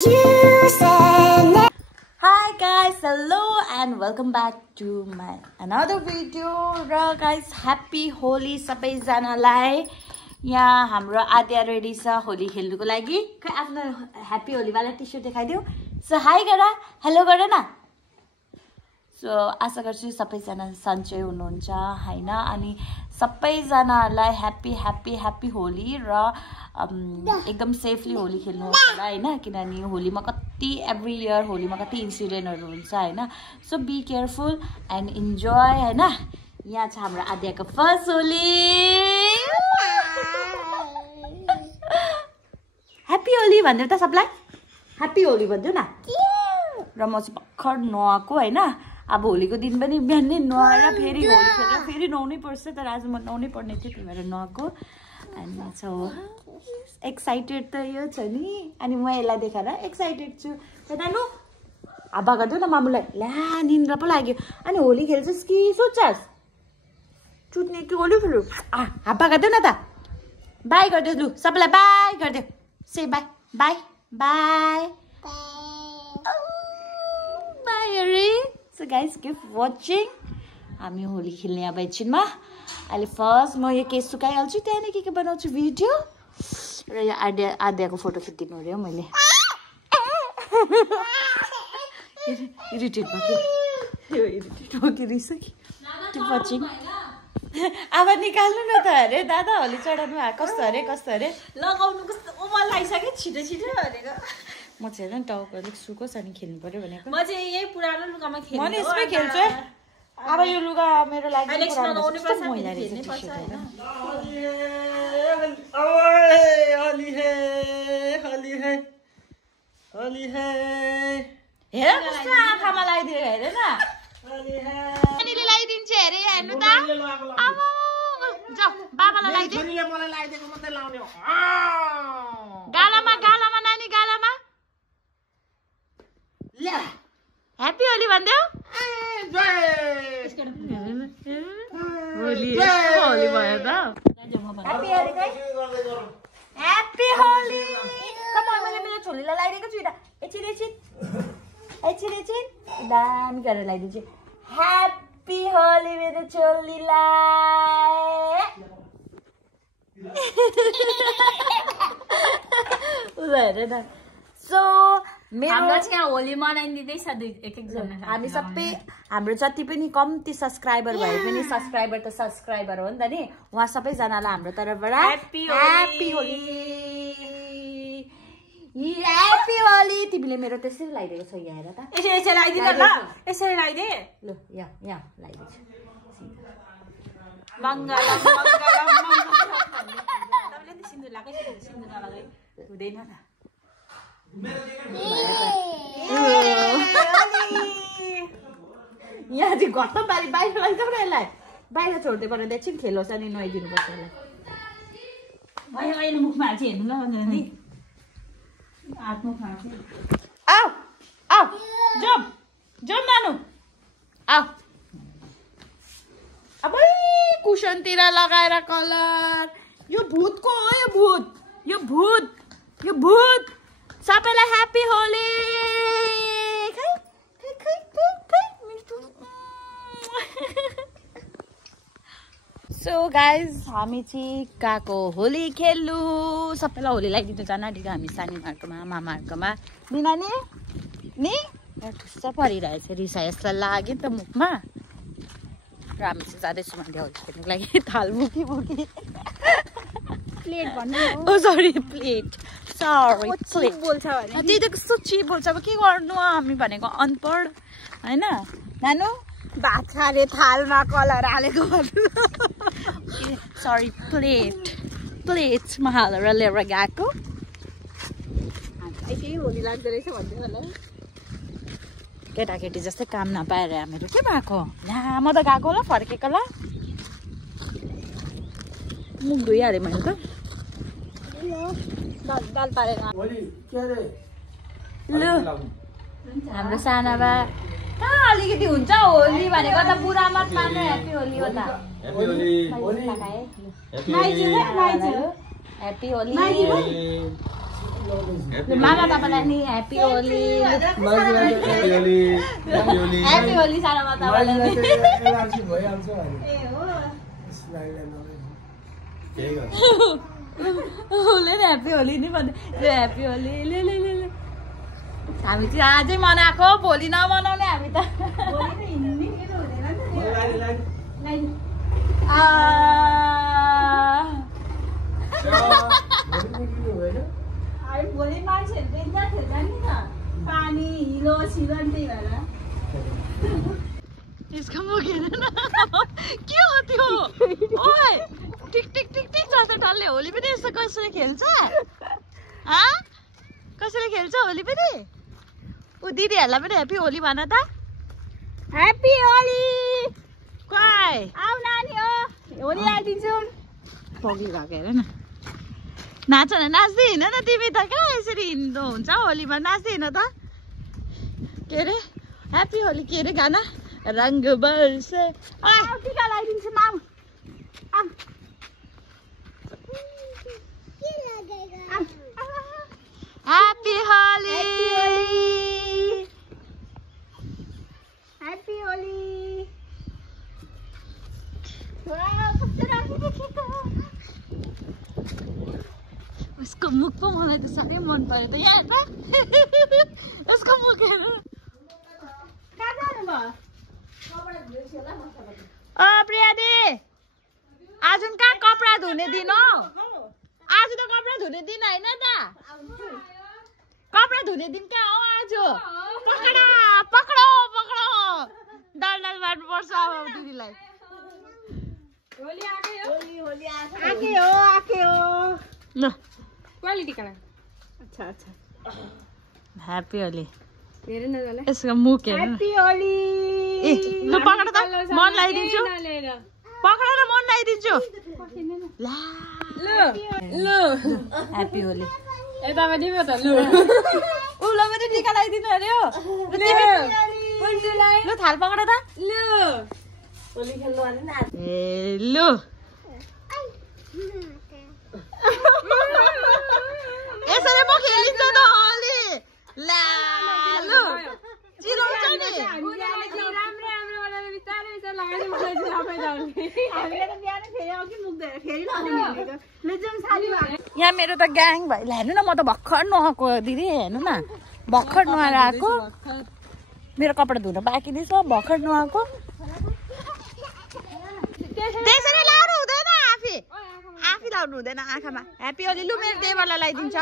Hi guys, hello and welcome back to my another video. र guys, happy Holi सबैजनालाई. यहाँ हाम्रो आद्या ready छ होली खेल्नुको लागि. खै आफ्नो ह्यापी होली वाला टी-शर्ट देखाइदिऊ. सो हाई गर, हेलो गर न. सो आशा गर्छु सबैजना सन्चै हुनुहुन्छ हैन अनि सबैजनालाई ह्यापी होली र एकदम सेफली होली खेल्नु होला हैन किनभने होलीमा कति एभ्री इयर होलीमा कति इन्सिडेन्टहरु हुन्छ हैन so be careful and enjoy हैन यहाँ छ हाम्रो आद्याको फर्स्ट होली ह्यापी होली भन्दियो त सबलाई ह्यापी होली भन्दियो न र म चाहिँ भर्खर नुहाएको हैन अब होलीको दिन पनि बिहानै नुहाएर फेरि होली खेलेर फेरि नुहाउनै पर्छ तर आज म नुहाउनै पर्ने थियो त्यही भएर नुहाएको अनि म चाहिँ एक्साइटेड त यो छ नि अनि म यसलाई देखाएर एक्साइटेड छु नानु हाबा गरिदेऊ न मामुलाई ला निन्द्रा पो लाग्यो अनि होली खेल्छस् कि सोच्छस् चुट्ने कि होली खेल्नु हाबा गरिदेऊ न त बाई गरिदेऊ लु सबैलाई बाई गरिदेऊ से बाई बाई बाई बाई अरे So guys, keep watching. हामी होली खेल्ने अब एकछिनमा अहिले फर्स्ट म यो केस सुकाइहाल्छु त्यहाँदेखि के बनाउँछु भिडियो र यो आद्याको फोटो खिचिदिनु अरे हो मैले इरिटेट भयो इरिटेट हो कि रिस कि किप वाचिङ अब निकाल्नु न त अरे दादा होली चढाउनु कस्तो अरे लगाउनु कस्तो मन लागिसक्यो छिटो छिटो भनेको म चाहिँ हेर्न टाउको अलिक सुकोस् अनि खेल्नु पर्यो भनेको म चाहिँ यही पुरानो लुगामा खेल्छु म नि यसमै खेल्छु अब यो लुगा मेरो लागि पुरानो पर्छ मैला रहेछ हेर कस्तो आँखामा लगाइदियो हेर न नानीले लगाइदिन्छ हेरे हेर्नु त अब जाऊ बाबालाई लगाइदियो छोरीले मलाई लगाइदिएको मात्रै लाउने हो गालामा नानी गालामा ह्यापी होली भन्देऊ होली भयो त ह्यापी होली मैले मेरो छोरीलाई लगाइदिएको छु एकछिन दामी गरेर लगाइदिन्छु ह्यापी होली मेरो छोरीलाई हेर न सो हाम्रो चाहिँ होली मनाइदिँदैछ एक-एकजना हामी सबै हाम्रो जति पनि कम्ती सब्स्क्राइबर भए पनि सब्स्क्राइबर त सब्स्क्राइबर हो नि त नि उहाँ सबैजनालाई हाम्रो तर्फबाट ह्यापी होली ह्यापी होली तिमीले मेरो त्यसरी लगाइदिएको छ यहाँ हेर त यसरी लगाइदिन ल यसरी लगाइदे ल यहाँ लगाइदिन्छु मङ्गलम तपाईले नि सिन्दुर लगाइ सिन्दुर नलगाइ हुँदैन न यहाँ चाहिँ घर त बाहिर लैजाऊ न यसलाई बाहिर छोड्दै पर्ने एकछिन खेलोस् अनि नुहाइदिनु पर्छ यसलाई अहिले मुखमा हाल्छ हेर्नु ल नि हात मुखमा हाल्छ आऊ जम नानु आऊ अब कुसनतिर लगाएर कलर यो भूतको हो यो भूत सबैलाई ह्यापी होली सो गाइज हामी चाहिँ गएको होली खेल्नु सबैलाई होली लगाइदिनु जान आँटेको हामी सानीमाहरूकोमा मामाहरूकोमा निनानी नि ठुस्स परिरहेछ रिसा यस्तो लाग्यो नि त मुखमा र हामी चाहिँ जाँदैछौँ अहिले होली खेल्नुको लागि थाल बोकी प्लेट भन्नु ओ सरी प्लेट सरी प्लेट बोल्छ भने त्यही त कस्तो चिप बोल्छ अब के गर्नु हामी भनेको अनपढ हैन नानु भात खारे थालमा कलर हालेको भन्नु सरी प्लेट्समा हालेर लिएर गएको केही होली लाग्दो रहेछ भन्दै होला केटाकेटी जस्तै काम नपाएर हामीहरू के भएको ला म त गएको होला फर्केको ल मुख धोइहालेँ मैले त दाल पारेर लु हाम्रो साना बा कहाँ अलिकति हुन्छ होली भनेको त पुरा मत मान्नु ह्यापी होली हो त ह्यापी होली मामा तपाईलाई नि ह्यापी होली ह्यापी होली सारामा तपाईलाई उसले ह्यापी होली नि भन्दै ह्यापी होली ले ले ले हामी चाहिँ आजै मनाएको भोलि नमनाउने हामी त भोलि मान्छेहरू बेच्दा खेल्छ नि त पानी हिलो सिलन त्यही भएर यसको मुख हेर न के हो त्यो ओइ टिक टिक टिक टिक चर्छ टल्ले होली पनि यस्तो कसरी खेल्छ कसरी खेल्छ होली पनि ऊ दिदीहरूलाई पनि ह्याप्पी होली भन त ह्याप्पी होली काय आऊ नानी हो होली आइदिन्छु पग्ली गएको हेर न नाच न नाच्दै हिँड न तिमी त कहाँ यसरी हिँड्नु हुन्छ होलीमा नाच्दै हिँड त के अरे ह्याप्पी होली के अरे गाना रङ्ग बर्स टिका लगाइदिन्छु माम ह्याप्पी होली ह्याप्पी होली उसको मुख पो मलाई त साह्रै मन पर्यो त यहाँ हेर उसको मुख हेर प्रिया दी आज कहाँ कपडा धुने दिन हो आज त कपडा धुने दिन होइन त कपडा धुने दिन कहाँ हो आज पकडा पकडो पकडो डर मार्नुपर्छ अब दिदीलाई ल ह्याप्पी होली यसको मुख हेर्नु ए ल पक्ड त मन लगाइदिन्छु पक्ड न मन लगाइदिन्छु ह्याप्पी होली उसलाई पनि टिका लगाइदिनु अरे ल थाल पक्ड त ए लु यसरी म खेलिन्छ त होली ला लु चिलाउँछ नि यहाँ मेरो त ग्याङ भाइलाई हेर्नु न म त भर्खर नुहाएको दिदी हेर्नु न भर्खर नुहाएर आएको मेरो कपडा धुन बाँकी नै छ भर्खर नुहाएको त्यसरी लाउनु हुँदैन आफै लाउनु हुँदैन आँखामा ह्याप्पी होली लु मेरो देवरलाई लगाइदिन्छ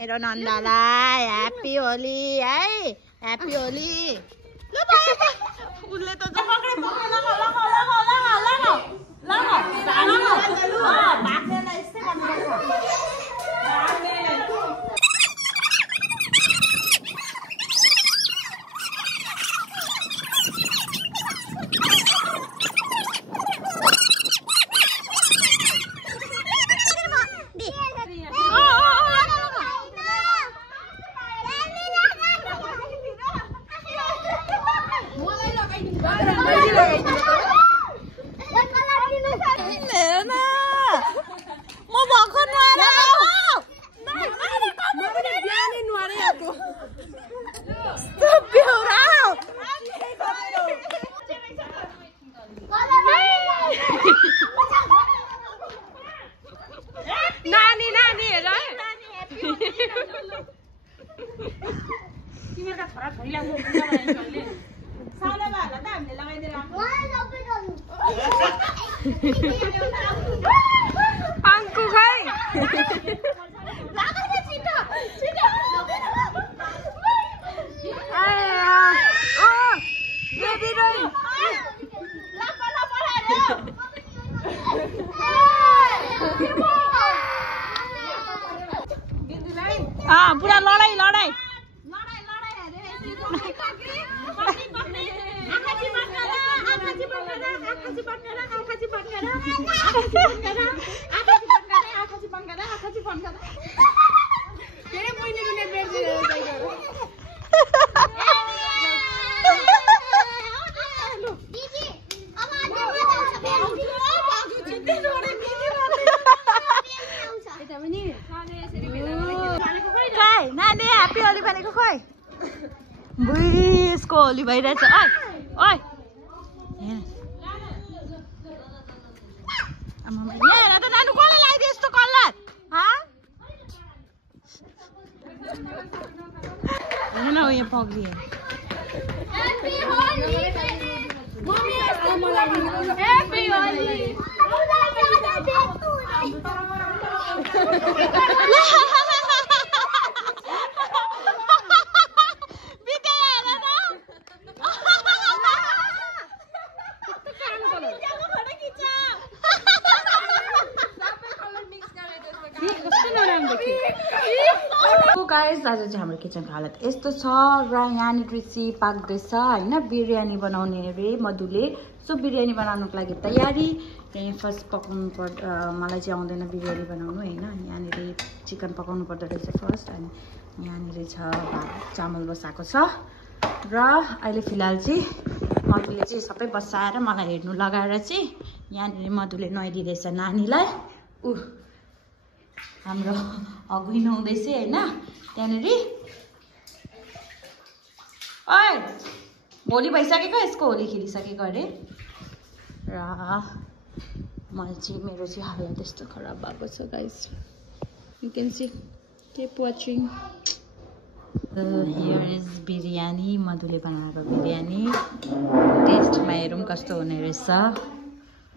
मेरो नन्दालाई ह्याप्पी होली है ह्याप्पी होली लु उसले त Angku kai. पुरा लडाई लडाई होली भनेको खोइ बुढी यसको होली भइरहेछ ओइ ओइ हेर त नानु कसलाई लगाइदियो यस्तो कलर हेर्नु न उयो पग्लियो गाइस आज चाहिँ हाम्रो किचनको हालत यस्तो छ र यहाँनिर चाहिँ पाक्दैछ होइन बिरयानी बनाउने अरे मधुले सो बिरयानी बनाउनुको लागि तयारी यहीँ फर्स्ट पकाउनु मलाई चाहिँ आउँदैन बिरयानी बनाउनु होइन यहाँनिर चिकन पकाउनु पर्दो रहेछ फर्स्ट अनि यहाँनिर छ भात चामल बसाएको छ र अहिले फिलहाल चाहिँ मधुले चाहिँ सबै बसाएर मलाई हेर्नु लगाएर चाहिँ यहाँनिर मधुले नुहाइदिँदैछ नानीलाई हाम्रो अघि नुहाउँदैछ होइन त्यहाँनिर ओइ होली भइसकेको यसको होली खेलिसकेको अरे र मेरो चाहिँ हालत त्यस्तो खराब भएको छ guys you can see keep watching here is biryani मधुले बनाएको बिरयानी टेस्टमा हेरौँ कस्तो हुने रहेछ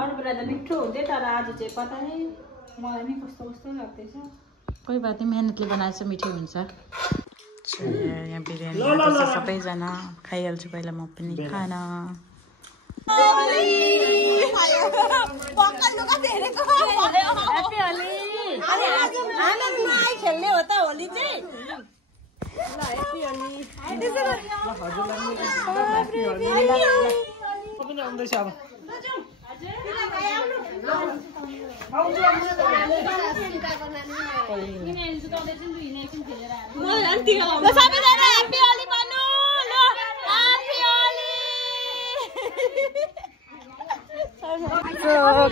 अरू बेला त मिठो हुन्थ्यो तर आज चाहिँ पता नै मलाई नि कस्तो कस्तो लाग्दैछ कोही बात नहीं मेहनतले बनाएछ मिठै हुन्छ यहाँ बिरयानी खाँदैछ सबैजना खाइहाल्छु पहिला म पनि खाना खेल्ने हो त होली चाहिँ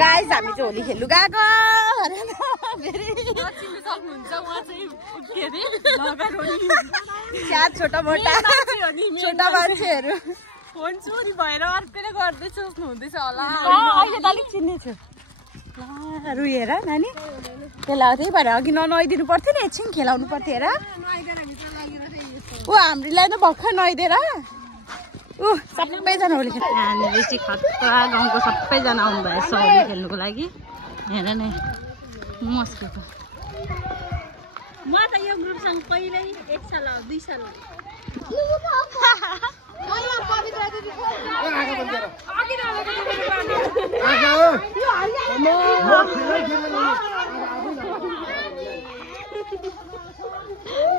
गाइस हामी चाहिँ होली खेल्नु गएको छोटा मोटा छोटा मान्छेहरू फोन चोरी भएर अर्कै गर्दैछु हुँदैछ होला अहिले त अलिक चिन्नेछु रुएर नानी त्यसलाई त्यही भएर अघि ननुहाइदिनु पर्थ्यो नि एकछिन खेलाउनु पर्थ्यो हेर हामीलाई त भर्खर नुहाइदिएर सबैजना होली खेल्नु यहाँनिर चाहिँ खतरा गाउँको सबैजना आउनुभएछ होली खेल्नुको लागि हेर नै मस्किएको म त यो ग्रुपसँग पहिल्यै 1 साल 2 साल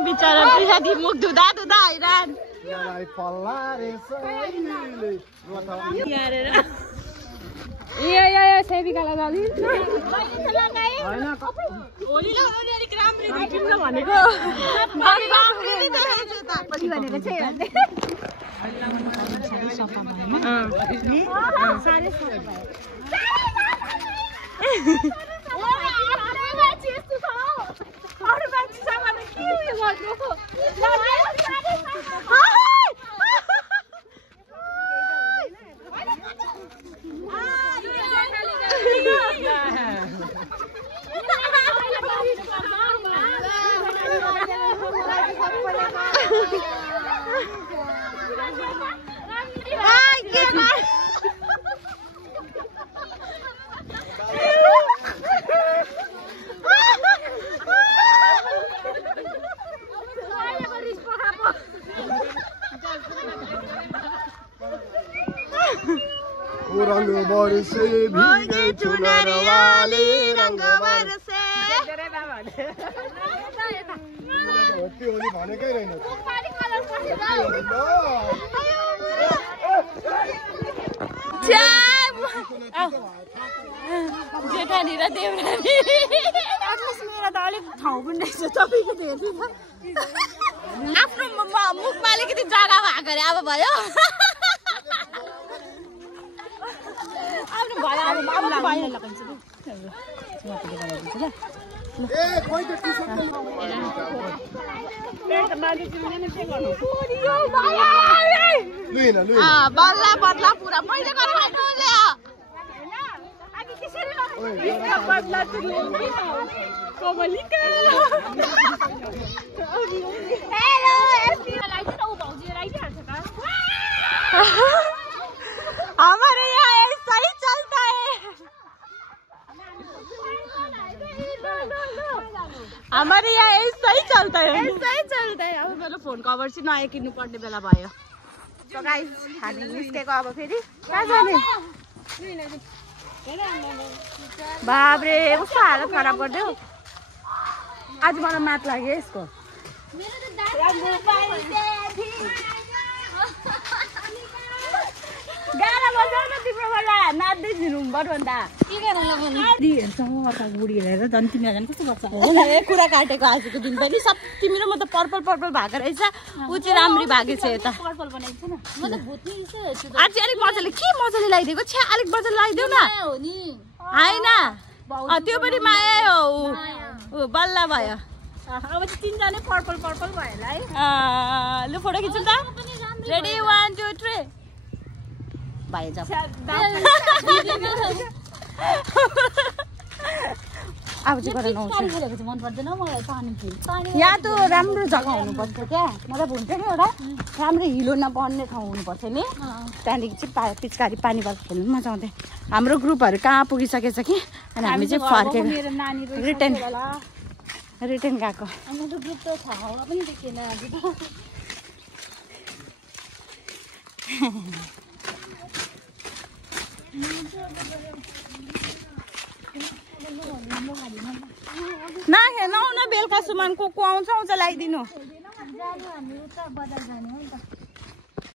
बिचारा प्रियादी मुख धुँदा धुँदा हैरान रंग बरसे भीगे चुनर वाले रंग बरसे होली भनेकै रहेन जेठानी र देवरानी मेरो त अलिक ठाउँ पनि रहेछ तपाईँको हेर्नु त आफ्नो मुखमा अलिकति जग्गा भएको अरे अब भयो आफ्नो भयो अब लगाइदिन्छु ल बल्ला बदला पुरा मैले गराउनु हमारे यहाँ ऐसा ही चलता है हमारे यहाँ ऐसा ही चलता है अब मेरो फोन कभर चाहिँ नयाँ किन्नु पर्ने बेला भयो सो गाइस हामी निस्केको अब फेरि कहाँ जाने बाबरे कस्तो हालत खराब गरिदियो आज मलाई म्याथ लाग्यो यसको गाना बजाउन तिम्रोबाट नाच्दै झिरुम्बर भन्दा के गर्नलाई भन्नु हेर्छ अता बुढी हेरेर झन् तिमीलाई झन् कस्तो गर्छ ए कुरा काटेको आजको दिन पनि सब तिम्रो म त पर्पल पर्पल भएको रहेछ उ चाहिँ राम्री भागेछ यता पर्पल बनाएको छैन म त भुत्नी जस्तो आज अलिक मजाले लगाइदिएको छ अलिक मजाले लगाइदेऊ न हो नि हैन त्यो पनि माया हो उ बल्ला भयो अब चाहिँ तीनजना पर्पल पर्पल भयो ल है लु फोटो खिचौँ त रेडी 1 2 3 भाइ जा अब चाहिँ गरेर आउँछु मन पर्दैन मलाई पानी यहाँ त राम्रो जग्गा हुनुपर्छ क्या मतलब हुन्छ नि एउटा राम्रो हिलो नपर्ने ठाउँ हुनुपर्छ नि त्यहाँदेखि चाहिँ पिचकारी पानीबाट खेल्नु मजा आउँथ्यो हाम्रो ग्रुपहरू कहाँ पुगिसकेछ कि अनि हामी चाहिँ फर्केको रिटर्न गएको ग्रुप त ठाउँमा पनि देखिएन नखेल्नु न बेलुका सुमान को आउँछ लगाइदिनु